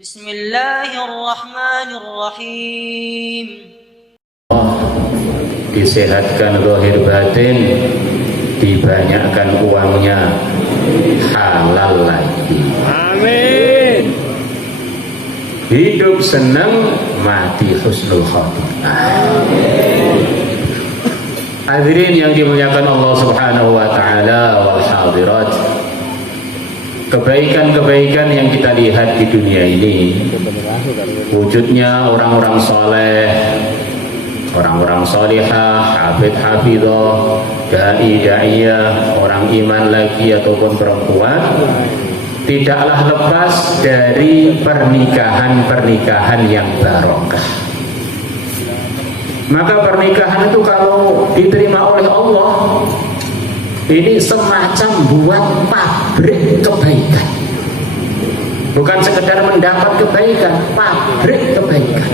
Bismillahirrahmanirrahim. Disehatkan zahir batin, dibanyakkan uangnya, halal lagi. Amin. Hidup senang, mati husnul khotimah. Hadirin yang dimuliakan Allah Subhanahu wa taala wal hadirat. Kebaikan-kebaikan yang kita lihat di dunia ini, wujudnya orang-orang soleh, orang-orang solihah, hafid hafidah, dai daiyah, orang iman lagi ataupun perempuan, tidaklah lepas dari pernikahan-pernikahan yang barokah. Maka pernikahan itu kalau diterima oleh Allah, ini semacam buat pabrik kebaikan. Bukan sekedar mendapat kebaikan, pabrik kebaikan.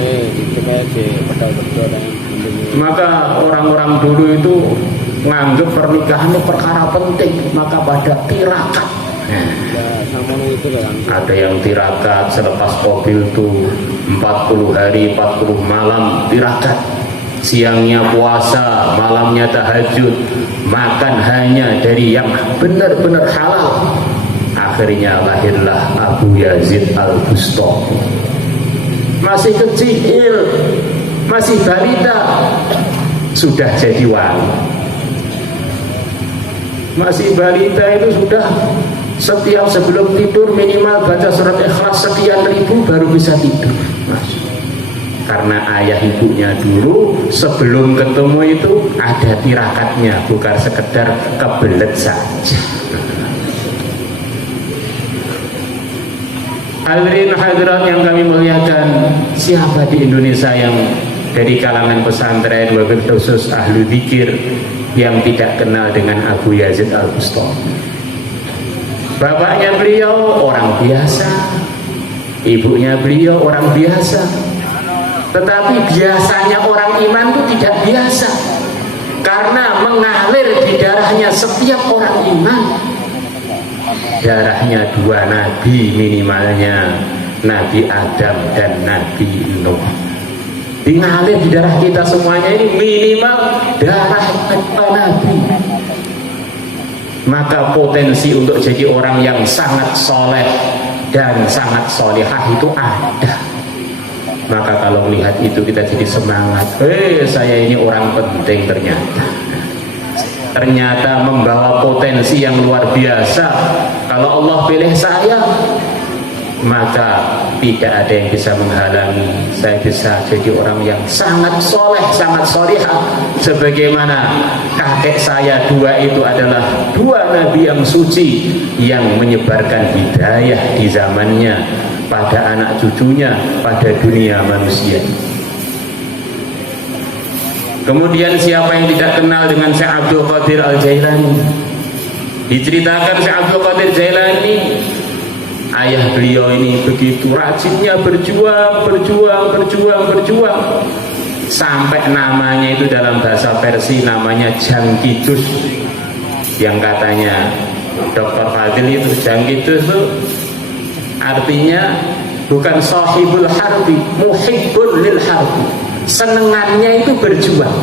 Maka orang-orang dulu itu menganggap pernikahan itu perkara penting, maka pada tirakat. Ada yang tirakat selepas mobil itu 40 hari 40 malam tirakat. Siangnya puasa, malamnya tahajud, makan hanya dari yang benar-benar halal. Akhirnya lahirlah Abu Yazid Al-Bustami. Masih kecil, masih balita, sudah jadi wali. Masih balita itu sudah setiap sebelum tidur minimal baca surat Ikhlas sekian ribu baru bisa tidur. Karena ayah ibunya dulu sebelum ketemu itu ada tirakatnya, bukan sekedar kebelet saja. Hadirin hadirat yang kami muliakan, siapa di Indonesia yang dari kalangan pesantren wabil khusus ahlu dzikir yang tidak kenal dengan Abu Yazid Al-Bustami? Bapaknya beliau orang biasa, ibunya beliau orang biasa. Tetapi biasanya orang iman itu tidak biasa, karena mengalir di darahnya setiap orang iman. Darahnya dua nabi minimalnya, Nabi Adam dan Nabi Nuh. Mengalir di darah kita semuanya ini minimal darah nabi. Maka potensi untuk jadi orang yang sangat soleh dan sangat solehah itu ada. Maka kalau melihat itu kita jadi semangat. Saya ini orang penting ternyata membawa potensi yang luar biasa. Kalau Allah pilih saya, maka tidak ada yang bisa menghalangi saya bisa jadi orang yang sangat soleh, sangat solihah. Sebagaimana kakek saya dua itu adalah dua nabi yang suci yang menyebarkan hidayah di zamannya pada anak cucunya, pada dunia manusia. Kemudian siapa yang tidak kenal dengan Syekh Abdul Qadir Al-Jailani? Diceritakan Syekh Abdul Qadir Jailani, ayah beliau ini begitu rajinnya berjuang sampai namanya itu dalam bahasa Persia namanya Jangkidus, yang katanya Dr. Fadil itu Jangkidus itu artinya bukan sahibul harbi, muhibbun lil harbi. Senengannya itu berjuang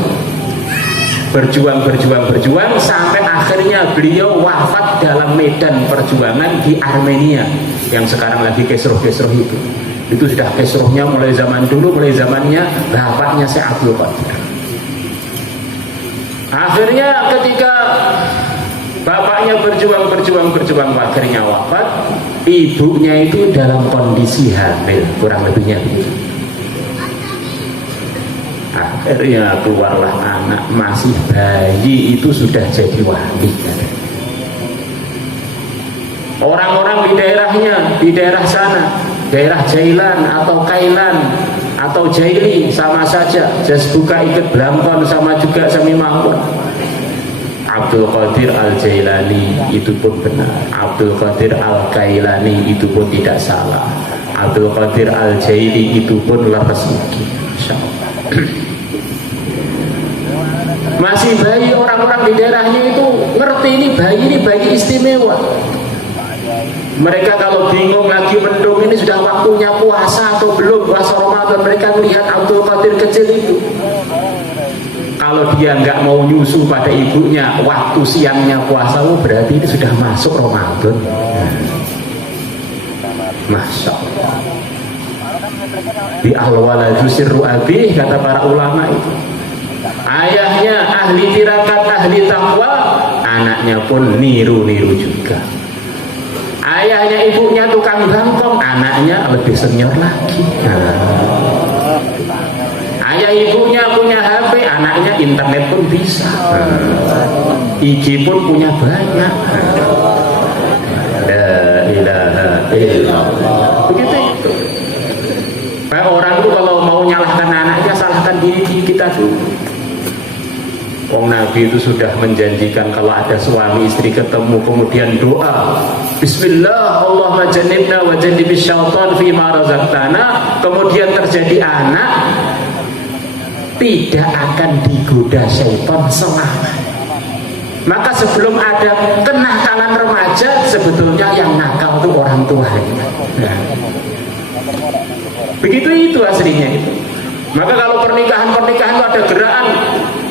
sampai akhirnya beliau wafat dalam medan perjuangan di Armenia yang sekarang lagi kesruh-kesruh itu. Itu sudah kesruhnya mulai zaman dulu, mulai zamannya bapaknya Syekh Abdul Qadir. Akhirnya ketika bapaknya berjuang akhirnya wafat, ibunya itu dalam kondisi hamil, kurang lebihnya begitu. Akhirnya keluarlah anak masih bayi itu sudah jadi wali. Orang-orang di daerahnya, di daerah sana, daerah Jailan atau Kailan atau Jaili sama saja, jas buka ikut Blangkon sama juga Sami Mahmud. Abdul Qadir Al-Jailani itu pun benar, Abdul Qadir Al-Kailani itu pun tidak salah, Abdul Qadir Al-Jaili itu pun leres mungkin. Masih bayi, orang-orang di daerahnya itu ngerti ini bayi istimewa. Mereka kalau bingung lagi mendung ini sudah waktunya puasa atau belum, puasa Ramadan, mereka melihat Abdul Qadir kecil itu. Kalau dia nggak mau nyusu pada ibunya waktu siangnya puasa, berarti ini sudah masuk Ramadan. Masya Allah. Di al-waladu sirru abih, kata para ulama itu. Ayahnya ahli tirakat, ahli takwa, anaknya pun niru-niru juga. Ayahnya ibunya tukang bangkong, anaknya lebih senior lagi. Ayah ibunya punya HP, anaknya internet pun bisa. IG pun punya banyak. La ilaha illallah. Begitu itu. Kayak orang itu kalau mau nyalahkan anaknya, salahkan diri kita dulu. Wong Nabi itu sudah menjanjikan kalau ada suami istri ketemu kemudian doa Bismillah Allahumma jannibna wa jannibis syaitan fima razaqtana, kemudian terjadi anak, tidak akan digoda syaitan selama. Maka sebelum ada kenakalan remaja, sebetulnya yang nakal itu orang tuanya. Nah, begitu itu aslinya itu. Maka kalau pernikahan-pernikahan itu ada gerakan,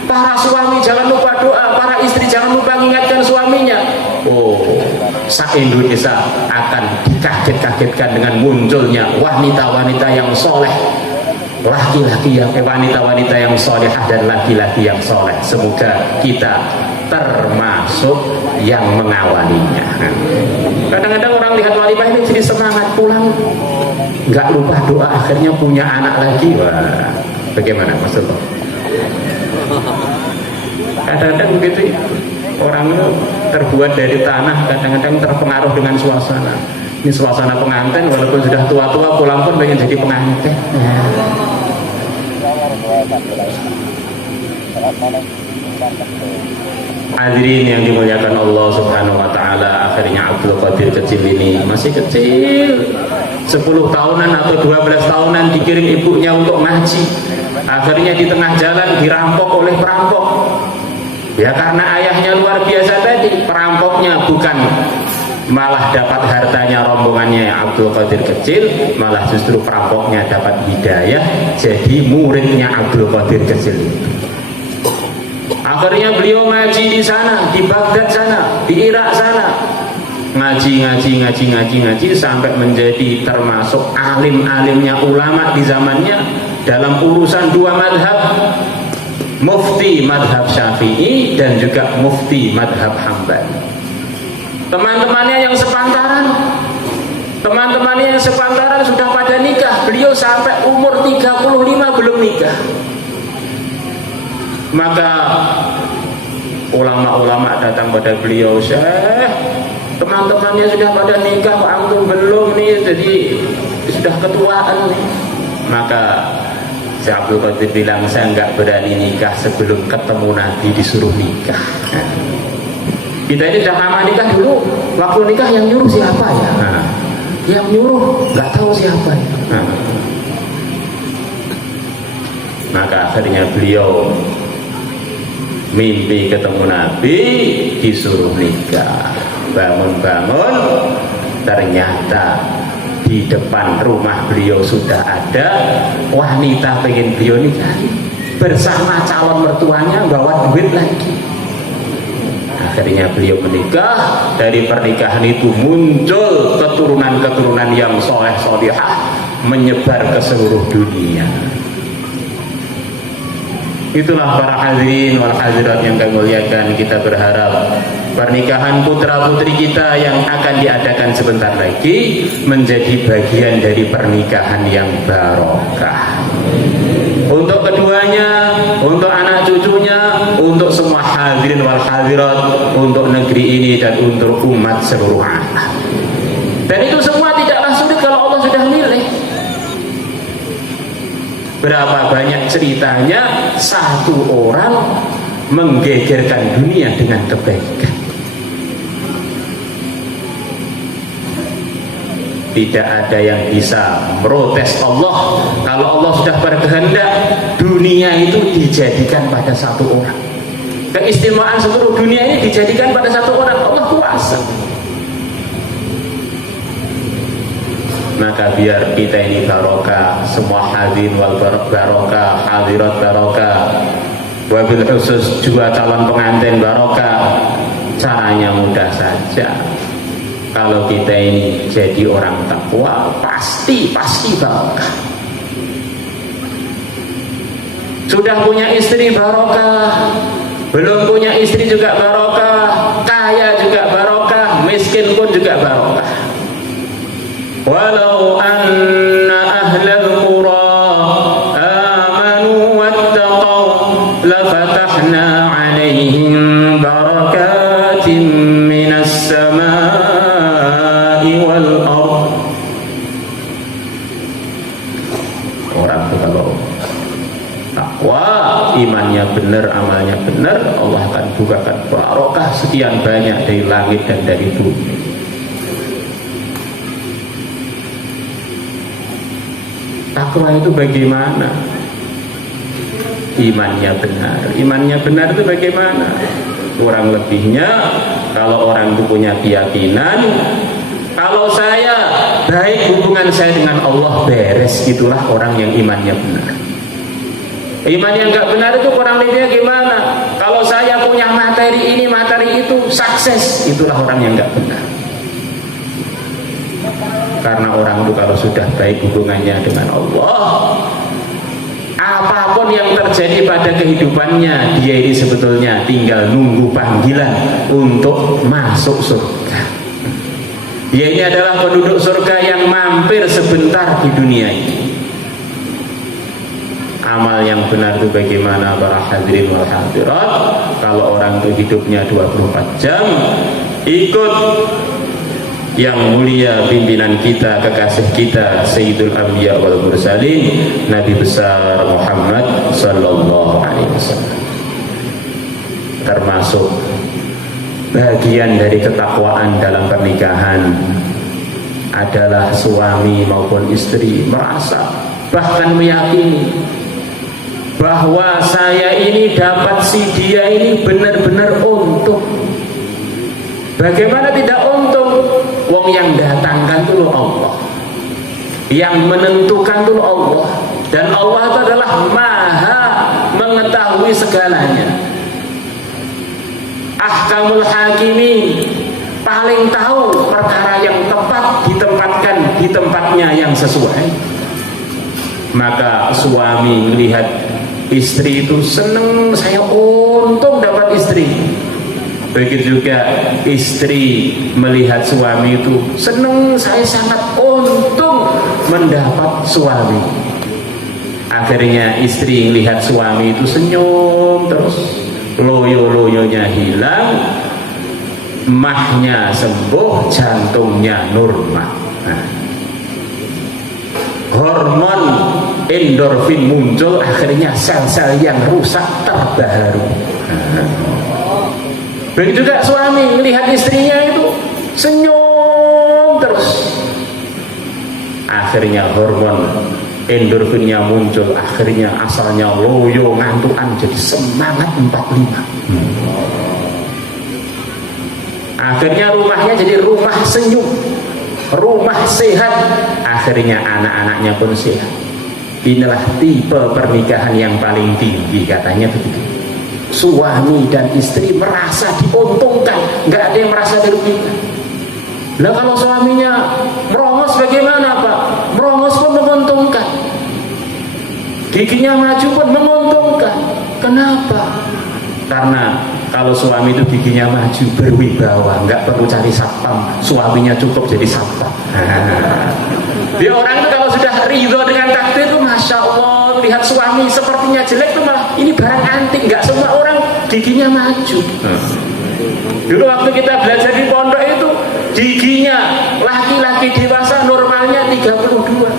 para suami jangan lupa doa, para istri jangan lupa mengingatkan suaminya. Oh, se-Indonesia akan dikaget-kagetkan dengan munculnya wanita-wanita yang soleh, laki-laki yang wanita-wanita yang solehah dan laki-laki yang soleh. Semoga kita termasuk yang mengawalinya. Kadang-kadang orang lihat wanita ini jadi semangat pulang, nggak lupa doa, akhirnya punya anak lagi. Wah, bagaimana maksudnya? Kadang-kadang begitu, orang terbuat dari tanah, kadang-kadang terpengaruh dengan suasana. Ini suasana pengantin, walaupun sudah tua-tua pulang pun pengen jadi pengantin. Hadirin yang dimuliakan Allah Subhanahu wa taala, akhirnya Abdul Qadir kecil ini, masih kecil, 10 tahunan atau 12 tahunan, dikirim ibunya untuk ngaji. Akhirnya di tengah jalan dirampok oleh perampok. Ya karena ayahnya luar biasa tadi, perampoknya bukan malah dapat hartanya rombongannya Abdul Qadir kecil, malah justru perampoknya dapat hidayah jadi muridnya Abdul Qadir kecil. Akhirnya beliau ngaji di sana, di Baghdad sana, di Irak sana, ngaji sampai menjadi termasuk alim-alimnya ulama di zamannya dalam urusan dua madhab, mufti madhab Syafi'i dan juga mufti madhab Hambali. Teman-temannya yang sepantaran sudah pada nikah, beliau sampai umur 35 belum nikah. Maka ulama-ulama datang pada beliau, Syekh, teman-temannya sudah pada nikah, kok antum belum nih, jadi sudah ketuaan nih. Maka Syekh Abdul Qadir bilang, saya nggak berani nikah sebelum ketemu Nabi disuruh nikah. Kita ini sudah lama nikah dulu, waktu nikah yang nyuruh siapa ya? Yang nyuruh nggak tahu siapa ya. Maka akhirnya beliau mimpi ketemu Nabi, disuruh nikah. Bangun-bangun, ternyata di depan rumah beliau sudah ada wanita pengen beliau nikahi, bersama calon mertuanya bawa duit lagi. Akhirnya beliau menikah. Dari pernikahan itu muncul keturunan-keturunan yang soleh solihah, menyebar ke seluruh dunia. Itulah para hadirin wal hadirat yang kami muliakan. Kita berharap pernikahan putra putri kita yang akan diadakan sebentar lagi menjadi bagian dari pernikahan yang barokah untuk keduanya, untuk anak cucunya, untuk semua hadirin wal hadirat, untuk negeri ini dan untuk umat seluruh alam. Dan itu semua tidaklah sulit kalau Allah sudah milih. Berapa banyak ceritanya satu orang menggegerkan dunia dengan kebaikan. Tidak ada yang bisa protes Allah. Kalau Allah sudah berkehendak, dunia itu dijadikan pada satu orang. Keistimewaan seluruh dunia ini dijadikan pada satu orang. Allah kuasa. maka biar kita ini barokah, semua hadirin wal barokah, hadirat barokah, wabil khusus juga calon pengantin barokah. Caranya mudah saja. Kalau kita ini jadi orang takwa, pasti barokah. Sudah punya istri barokah, belum punya istri juga barokah, kaya juga barokah, miskin pun juga barokah. Walau anna ahlal qura amanu wattaqaw lafatahna alaihim barakatin minas samai wal ardh. Orang itu kalau takwa, imannya benar, amalnya benar, Allah akan bukakan barokah sekian banyak dari langit dan dari bumi. Takwa itu bagaimana? Imannya benar itu bagaimana? Kurang lebihnya, kalau orang itu punya keyakinan, kalau saya baik hubungan saya dengan Allah beres, itulah orang yang imannya benar. Iman yang nggak benar itu kurang lebihnya gimana? Kalau saya punya materi ini, materi itu, sukses, itulah orang yang nggak benar. Karena orang itu kalau sudah baik hubungannya dengan Allah, apapun yang terjadi pada kehidupannya, dia ini sebetulnya tinggal nunggu panggilan untuk masuk surga. Dia ini adalah penduduk surga yang mampir sebentar di dunia ini. Amal yang benar itu bagaimana para hadirin wal hadirat? Kalau orang itu hidupnya 24 jam ikut yang mulia pimpinan kita, kekasih kita, Sayyidul Anbiya wal Mursalin, Nabi besar Muhammad sallallahu alaihi wasallam. Termasuk bagian dari ketakwaan dalam pernikahan adalah suami maupun istri merasa, bahkan meyakini bahwa saya ini dapat si dia ini benar-benar untung. Bagaimana tidak untung? Wong yang datangkan itu Allah, yang menentukan itu Allah, dan Allah itu adalah maha mengetahui segalanya. Ahkamul hakimin, paling tahu perkara yang tepat ditempatkan di tempatnya yang sesuai. Maka suami melihat istri itu senang, saya untung dapat istri. Begitu juga istri melihat suami itu senang, saya sangat untung mendapat suami. Akhirnya istri melihat suami itu senyum terus, loyo-loyonya hilang, mahnya sembuh, jantungnya normal. Nah, hormon endorfin muncul, akhirnya sel-sel yang rusak terbaharu. Begitu juga suami melihat istrinya itu senyum terus, akhirnya hormon endorfinnya muncul, akhirnya asalnya loyo ngantukan jadi semangat 45. Akhirnya rumahnya jadi rumah senyum, rumah sehat, akhirnya anak-anaknya pun sehat. Inilah tipe pernikahan yang paling tinggi, katanya begitu. Suami dan istri merasa diuntungkan, nggak ada yang merasa dirugikan. Nah kalau suaminya merongos bagaimana Pak? Merongos pun menguntungkan, giginya maju pun menguntungkan. Kenapa? Karena kalau suami itu giginya maju, berwibawa, nggak perlu cari satpam, suaminya cukup jadi satpam. Dia orang itu kalau sudah ridho dengan takdir itu, masya Allah, lihat suami sepertinya jelek itu malah ini barang antik, nggak semua orang giginya maju. Dulu waktu kita belajar di pondok itu, giginya laki-laki dewasa normalnya 32.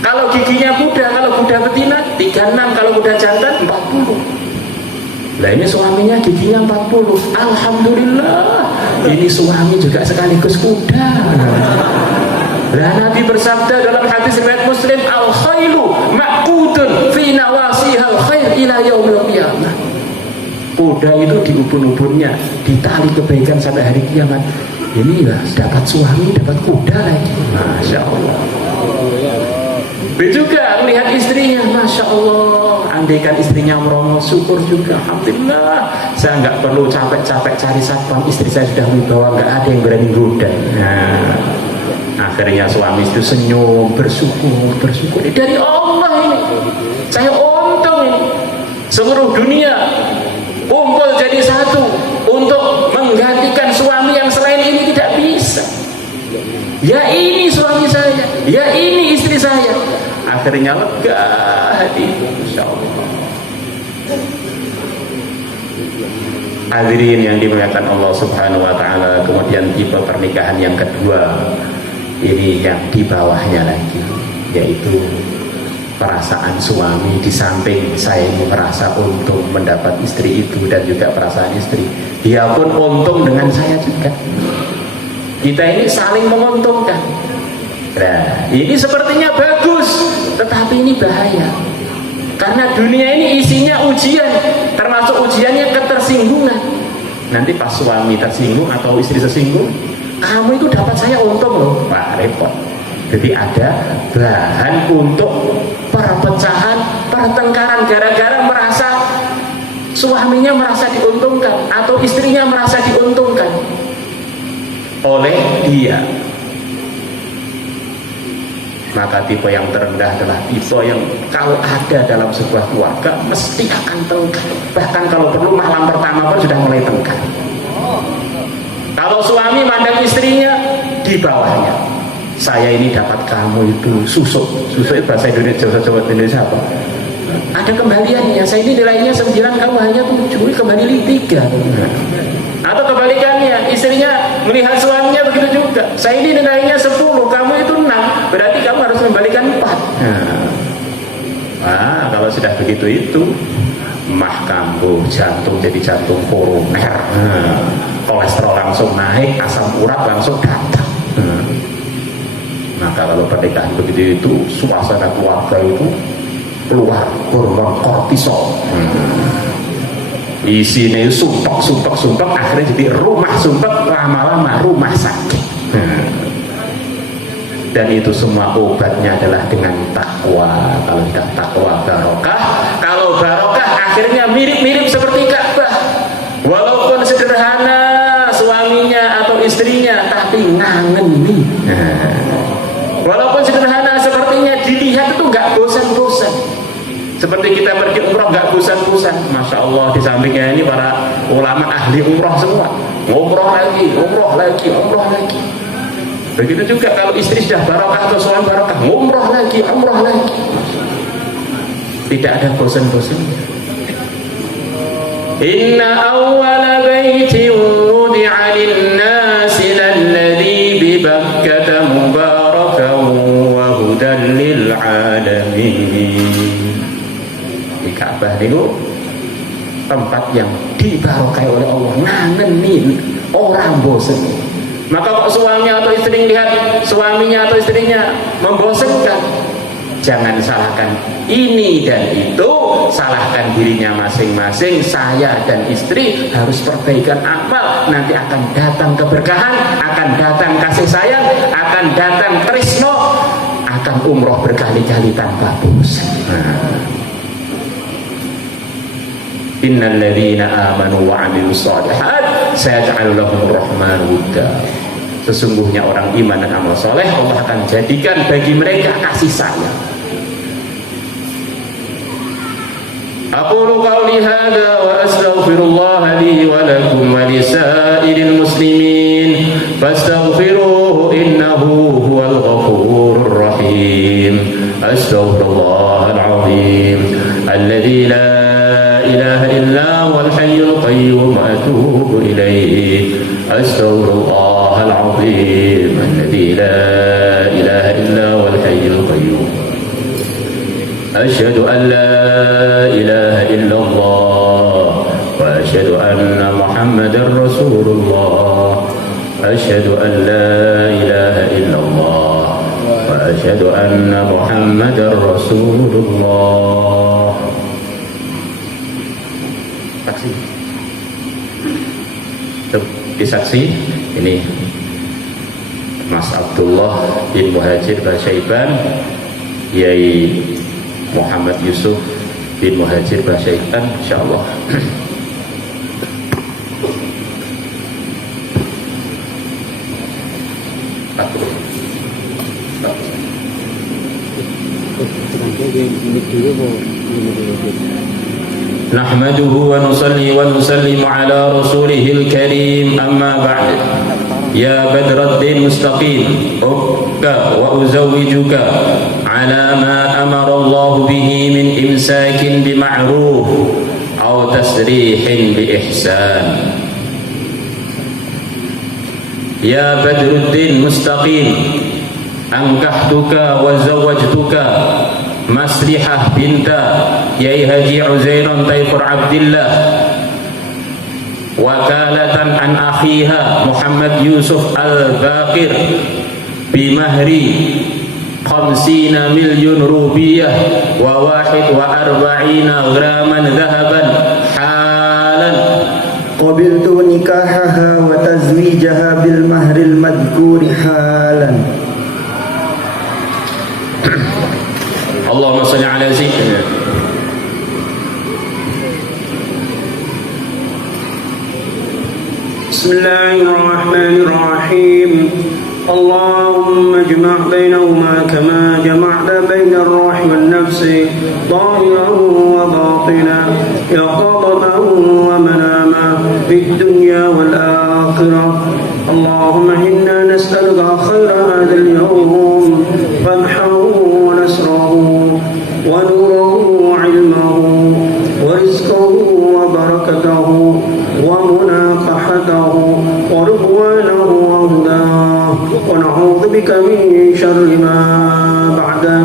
Kalau giginya muda, kalau muda betina 36, kalau muda jantan 40. Nah ini suaminya giginya 40. Alhamdulillah, ini suami juga sekaligus kuda. Nah Nabi bersabda dalam hadis riwayat Muslim, al khailu maqudun fi nawasihal khair ila yaumil qiyamah. Kuda itu di ubun-ubunnya, di tali kebaikan sampai hari kiamat. Ini ya dapat suami, dapat kuda lagi. Masya Allah. Juga melihat istrinya, Masya Allah, andaikan istrinya merongo, syukur juga, Alhamdulillah. Saya nggak perlu capek-capek cari satpam, istri saya sudah membawa, nggak ada yang berani goda. Nah, akhirnya suami itu senyum, bersyukur dari Allah ini. Saya untung ini, seluruh dunia kumpul jadi satu untuk menggantikan suami yang selain ini tidak bisa. Ya ini suami saya, ya ini istri saya. Akhirnya lega hati, Insya Allah. Hadirin yang dimuliakan Allah Subhanahu Wa Taala. Kemudian tipe pernikahan yang kedua, ini yang di bawahnya lagi, yaitu perasaan suami. Di samping saya ini merasa untung mendapat istri itu, dan juga perasaan istri, dia pun untung dengan saya juga. Kita ini saling menguntungkan. Nah, ini sepertinya bagus, tetapi ini bahaya. Karena dunia ini isinya ujian, termasuk ujiannya ketersinggungan. Nanti pas suami tersinggung atau istri tersinggung, kamu itu dapat saya untung loh. Wah, repot. Jadi ada bahan untuk perpecahan, pertengkaran gara-gara merasa suaminya merasa diuntungkan atau istrinya merasa diuntungkan oleh dia. Maka tipe yang terendah adalah tipe yang kalau ada dalam sebuah keluarga mesti akan tengkar. Bahkan kalau perlu malam pertama pun sudah mulai tengkar. Kalau suami mandang istrinya di bawahnya, saya ini dapat kamu itu susuk itu bahasa Indonesia, Jawa Indonesia apa? Ada kembaliannya. Saya ini nilainya 9, kamu hanya 7, kembali 3. Atau kebalikannya, istrinya melihat suaminya begitu juga. Saya ini nilainya 10, kamu itu 6, berarti kamu harus membalikan 4. Nah, kalau sudah begitu itu mah kambuh, jantung jadi jantung koroner. Kolesterol langsung naik, asam urat langsung datang. Maka kalau pernikahan begitu itu, suasana keluarga itu keluar hormon kortisol. Isinya sumpek, akhirnya jadi rumah sumpek, lama-lama rumah sakit. Dan itu semua obatnya adalah dengan takwa. Kalau tidak takwa barokah, kalau barokah akhirnya mirip-mirip seperti Ka'bah. Walaupun sederhana suaminya atau istrinya, tapi ngangeni. Walaupun sederhana sepertinya, dilihat itu nggak bosan-bosan. Seperti kita pergi umroh nggak bosan-bosan. Masya Allah, di sampingnya ini para ulama ahli umroh semua. Umroh lagi. Begitu juga kalau istri sudah barokah atau suami barokah, umroh lagi. Tidak ada bosan-bosannya. Inna awwala baitin wudi'a lin-nasi lalladzi bi Bakkata mubarakan wa hudan lil alamin. Di Ka'bah itu tempat yang dibarokai oleh Allah, ngangenin, orang bosan. Maka kok suami atau istri lihat suaminya atau istrinya membosankan, jangan salahkan ini dan itu, salahkan dirinya masing-masing. Saya dan istri harus perbaikan amal, nanti akan datang keberkahan, akan datang kasih sayang, akan datang tresno, akan umroh berkali-kali tanpa bosan. Innal ladzina amanu wa 'amilus shalihat sayaj'alu lahumur rahmanu wudda. Sesungguhnya orang iman dan amal soleh, Allah akan jadikan bagi mereka kasih sayang. Aqulu qawli hadza wa astaghfirullah li wa lakum wa lisa'iril muslimin fastaghfiruhu innahu huwal ghafurur rahim. Astaghfirullahal azim alladzi la ilaha illa huwal hayyul qayyum atubu ilaih. Astaghfirullahal azim alladzi la ilaha illa huwal hayyul qayyum. Asyhadu an la ilaha illallah wa asyhadu anna Muhammadar Rasulullah. Asyhadu an la ilaha illallah wa asyhadu anna Muhammadar Rasulullah. Saksi. Disaksi ini Mas Abdullah bin Muhajir Basyaiban, Yai Muhammad Yusuf bin Muhajir Basyaiban, insyaallah. Nahmaduhu wa nusalli wa nusallimu ala rasulihil karim, amma ba'd. Ya Badruddin Mustaqim, ubka wa uzawwijuka ala ma amara Allah bihi min imsakin bima'ruf aw tasrihin bi ihsan. Ya Badruddin Mustaqim, angkahtuka wa zawwajtuka Maslihah binta Yai Haji Uzairon Taifur Abdillah wakalatan an akhiha Muhammad Yusuf Al-Baqir bimahri 50 milyun rupiah wa 41 graman dhahaban halan. Qabiltu nikahaha wa tazwijaha bil mahril madhkuri halan. Allahumma salli ala sayyidina. Bismillahirrahmanirrahim. Allahumma ijma' bainahuma kama jama'ta baina ar-ruhi wan nafsi dhahiran wa batinan yaqadatan wa manama fid dunya wal akhirah. Allahumma inna nas'aluka khayra hadha al-yawm famhahu wa nasrahu wa nurahu wa ilmahu wa rizqahu wa barakatahu wa munaqahatahu wa ridwanahu wa hudahu wa na'udzu bika min sharri ma ba'da.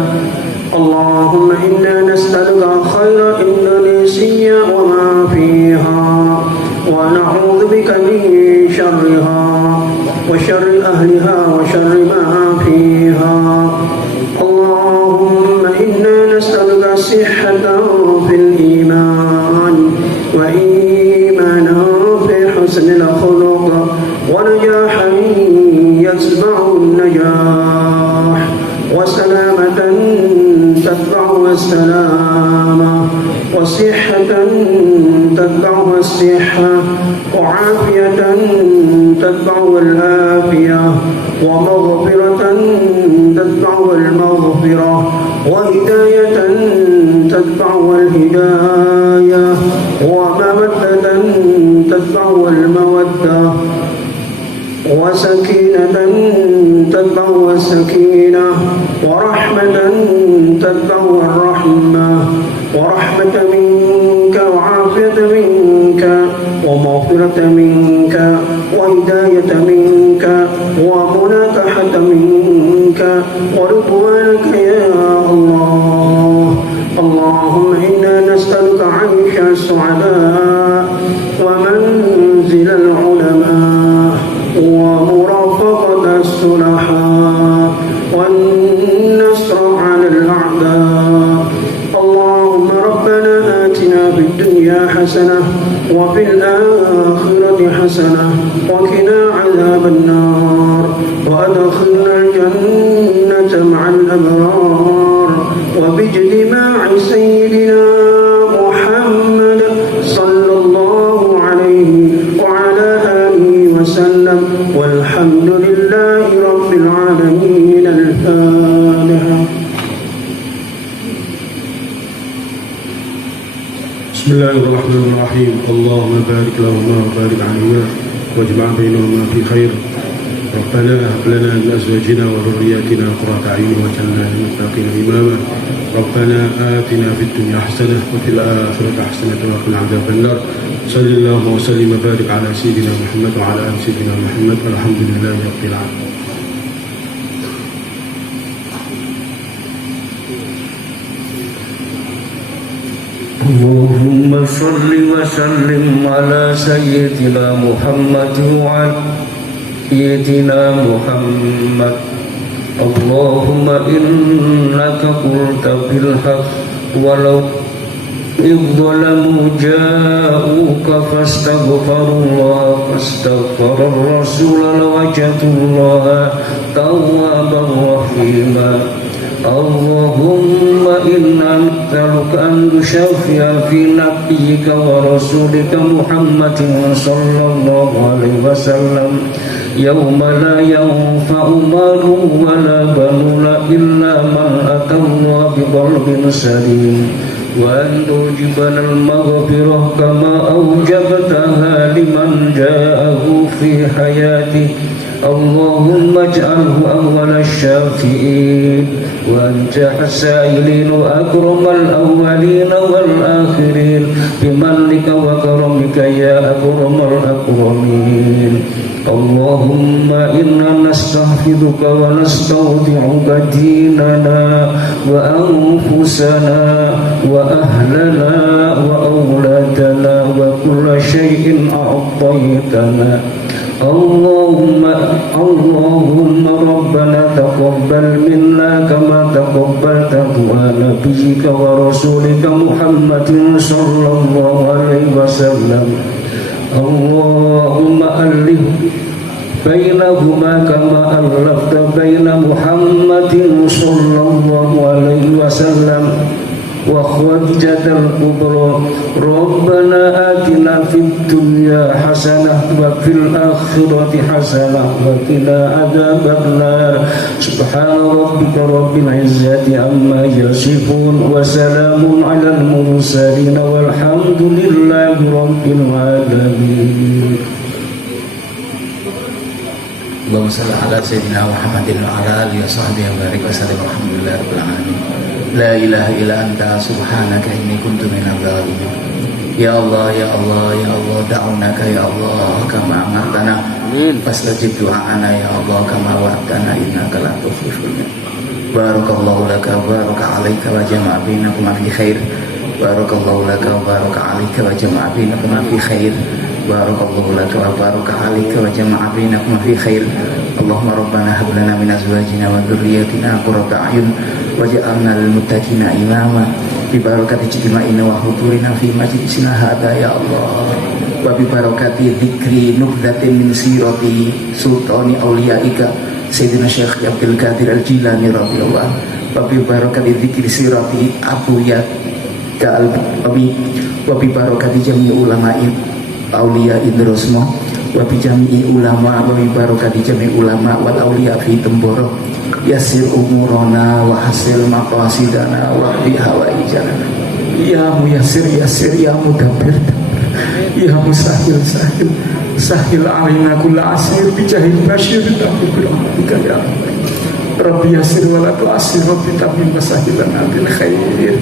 Allahumma inna nas'aluka khayra Indonesia wa ma fiha wa na'udzu bika min sharriha wa syarri ahliha wa syarri ma fiha. Allahumma inna nas'aluka sihhatan fil iman wa imanan fi husnil khuluq wa najahan yatba'u an-najah wa salamatan tatba'u as-salamah wa sihhatan tatba'u as-sihhah wa 'afiyatan tatba'u al-'afiyah wa maghfiratan tatba'u al-maghfirah wa hidayatan tatba'u al-hidayah wa mawaddatan tatba'u al-mawaddah wa sakinatan tatba'u as-sakinah wa rahmatan tatba'u ar-rahmah wa rahmatan minka wa 'afiyatan minka wa maghfiratan minka wa hidayatan minka wa munakahatan minka wa ridwanaka ya Allah. Allahumma inna nas'aluka 'aisha as-su'ada wa manzil al-ulama wa murafaqata as-sulaha wan nasra 'ala al-a'da. Allahumma rabbana atina fid dunya hasanah wa fil akhirati hasanah wa qina 'adzaban nar wa adkhilna al-jannata ma'al abrar wa bijtima'i sayyidina Muhammad sallallahu alaihi wa ala alihi wa sallam walhamdulillahi rabbil alamin. Al-Fatiha. Bismillahirrahmanirrahim. Allahumma barik lahuma wa barik alayhima wajma' bainahuma fi khair. Rabbana hab lana min azwajina wa dhurriyyatina qurrata a'yun waj'alna lil muttaqina imama. Rabbana atina fid dunya hasanah wa fil akhirati hasanah wa qina adzaban nar. Sallallahu wa sallim wa barik ala sayyidina Muhammad wa ala ali sayyidina Muhammad. Alhamdulillahi rabbil alamin. Allahumma salli wa sallim ala sayyidina Muhammad wa ala sayyidina Muhammad. Allahumma innaka qulta bil haqq walau idzalamu ja'uka fastaghfirullah fastaghfara ar-rasul lawajadullah التواب الرحيم اللهم إنا نسألك أن تشفع في نبيك ورسولك محمد صلى الله عليه وسلم يوم لا ينفع مال ولا بنون إلا من أتى الله بقلب سليم وأن توجبنا المغفرة كما أوجبتها لمن جاءه في حياته اللهم اجعله أول الشافعين وأنجح السائلين وأكرم الأولين والآخرين بمنك وكرمك يا أكرم الأكرمين اللهم إنا نستحفظك ونستودعك ديننا وأنفسنا وأهلنا وأولادنا وكل شيء أعطيتنا اللهم ربنا تقبل منا كما تقبلت دعاء نبيك ورسولك محمد صلى الله عليه وسلم اللهم ألف بينهما كما ألفت بين محمد صلى الله عليه وسلم وخديجة الكبرى ربنا آتنا في الدنيا حسنة وفي الآخرة حسنة وقنا عذاب النار سبحان ربك رب العزة عما يصفون وسلام على المرسلين والحمد لله رب العالمين Allahumma salli ala sayyidina Muhammadin wa ala alihi wa sahbihi wa barik wa sallim alhamdulillahi rabbil alamin la ilaha illa anta subhanaka inni kuntu minadh dhalimin ya Allah ya Allah ya Allah da'unaka ya Allah kama amartana fastajib du'ana ya Allah kama wa'adtana innaka la tukhliful mi'ad barakallahu laka wa baraka alayka wa jama'a bainakum fi khair barakallahu laka wa baraka alayka wa jama'a bainakum fi khair barakallahu laka wa baraka alayka wa jama'a bainakum fi khair Allahumma rabbana hab lana min azwajina wa dhurriyyatina qurrata a'yun waj'alna lil muttaqina imama bi barakati ijtima'ina wa hudurina fi majlisina hadha ya Allah wa bi barakati dzikri nubdatin min sirati sultani auliyaika sayyidina Syekh Abdul Qadir Al-Jilani radhiyallahu anhu wa bi barakati dzikri sirati abuyat al-abi wa bi barakati jami' ulama'i aulia idrosmo wa bi jami'i ulama wa bi barakati jami' ulama wal aulia fi Temboro yasir umurana wa hasil maqasidana wa bi hawaijana ya muyassir yassir ya mudabbir ya musahil sahil sahil alaina kull asir bi jahil bashir bil amrika ya Rabbi yasir wa la tu'assir Rabbi tamin masahilana bil khair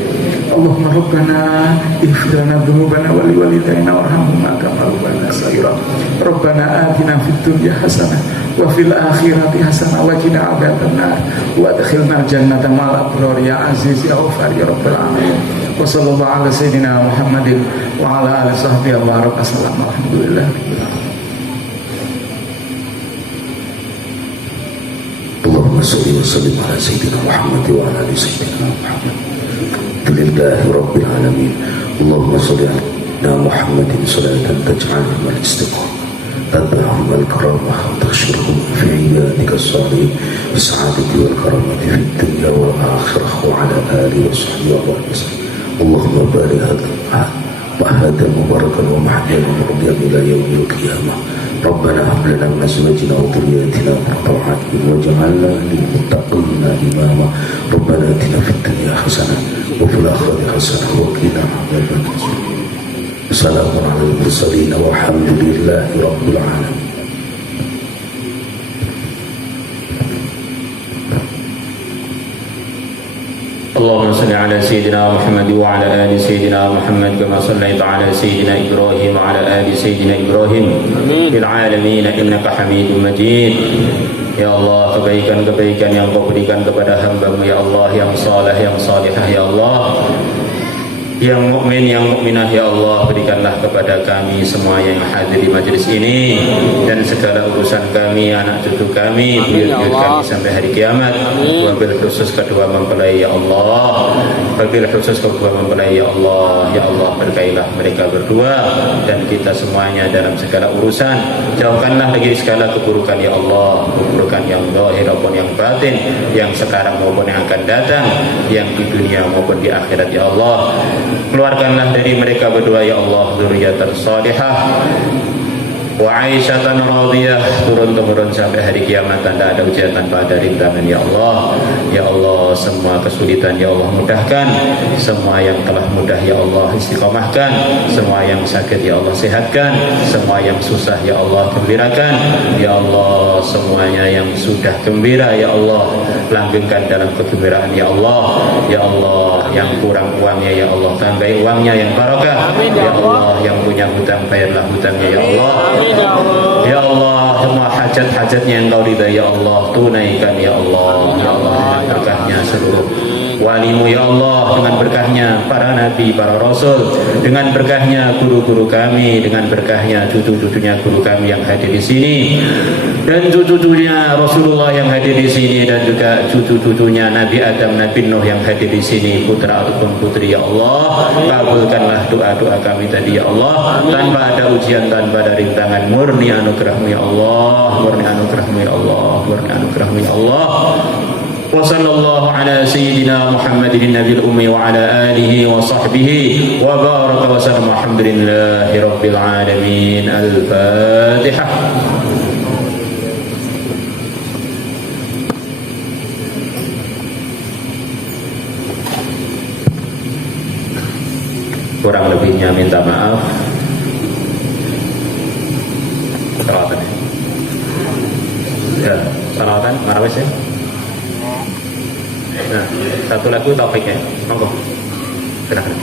Allahumma rabbana ighfir lana dhunubana wa liwalidayna warhamhuma kama rabbayana saghira Rabbana atina fid dunya hasanah wa fil akhirati hasanah wa qina adzabannar wa adkhilna jannata ma'al abrar ya aziz ya ghafar ya rabbal alamin wa sallallahu ala sayyidina Muhammadin wa ala alihi sahbihi wa baraka sallam alhamdulillah Allahumma salli wa sallim ala sayyidina Muhammad wa ala ali sayyidina Muhammad Alhamdulillahi rabbil alamin Allahumma salli ala Muhammadin salatan taj'alhum al-istiqamah تدعهم الكرامة وتخشرهم في عبادك الصالحين بالسعادة والكرامة في الدنيا والآخرة وعلى آله وصحبه وسلم اللهم بارك هذا مباركا ومحيا ومرضيا إلى يوم القيامة ربنا هب لنا من أزواجنا وذرياتنا قرة أعين واجعلنا للمتقين إماما ربنا آتنا في الدنيا حسنة وفي الآخرة حسنة وقنا عذاب النار السلام على المرسلين والحمد لله رب العالمين اللهم صل على سيدنا محمد وعلى آل سيدنا محمد كما صليت على سيدنا إبراهيم وعلى آل سيدنا إبراهيم في العالمين إنك حميد مجيد Ya Allah, kebaikan-kebaikan yang Kau berikan kepada hamba-Mu ya Allah, yang saleh, yang salihah ya Allah, yang mukmin, yang mukminah ya Allah, berikanlah kepada kami semua yang hadir di majelis ini dan segala urusan kami, anak cucu kami, buyut-buyut kami sampai hari kiamat. Wabil khusus kedua mempelai ya Allah, wabil khusus kedua mempelai ya Allah berkailah mereka berdua dan kita semuanya dalam segala urusan. Jauhkanlah dari segala keburukan ya Allah, keburukan yang zahir maupun yang batin, yang sekarang maupun yang akan datang, yang di dunia maupun di akhirat ya Allah. Keluarkanlah dari mereka berdua ya Allah dzurriyyatan shalihah wa aisyatan radiyah, turun temurun sampai hari kiamat, tanda ada ujian tanpa ada rintangan ya Allah. Ya Allah, semua kesulitan ya Allah mudahkan, semua yang telah mudah ya Allah istiqomahkan, semua yang sakit ya Allah sehatkan, semua yang susah ya Allah gembirakan ya Allah, semuanya yang sudah gembira ya Allah langgengkan dalam kegembiraan ya Allah. Ya Allah, yang kurang uangnya ya Allah tambahi uangnya yang barokah ya Allah, yang punya hutang bayarlah hutangnya ya Allah. Ya Allah, semua hajat-hajatnya yang Kau ridha ya Allah tunaikan ya Allah. Ya Allah, dengan berkahnya seluruh walimu ya Allah, dengan berkahnya para nabi, para rasul, dengan berkahnya guru-guru kami, dengan berkahnya cucu-cucunya guru kami yang hadir di sini, dan cucu-cucunya Rasulullah yang hadir di sini, dan juga cucu-cucunya Nabi Adam, Nabi Nuh yang hadir di sini, putra ataupun putri ya Allah. Kabulkanlah doa-doa kami tadi ya Allah, tanpa ada ujian, tanpa ada rintangan, murni anugerahmu ya Allah, murni anugerahmu ya Allah, murni anugerahmu ya Allah. Wa sallallahu ala sayyidina Muhammadin nabiyil ummi wa ala alihi wa sahbihi wa baraka wa sallam. Alhamdulillahi rabbil alamin. Al-Fatihah. Kurang lebihnya minta maaf. Salawatan ya, salawatan marawis ya. Nah, satu lagu Taufik ya, monggo. Silakan.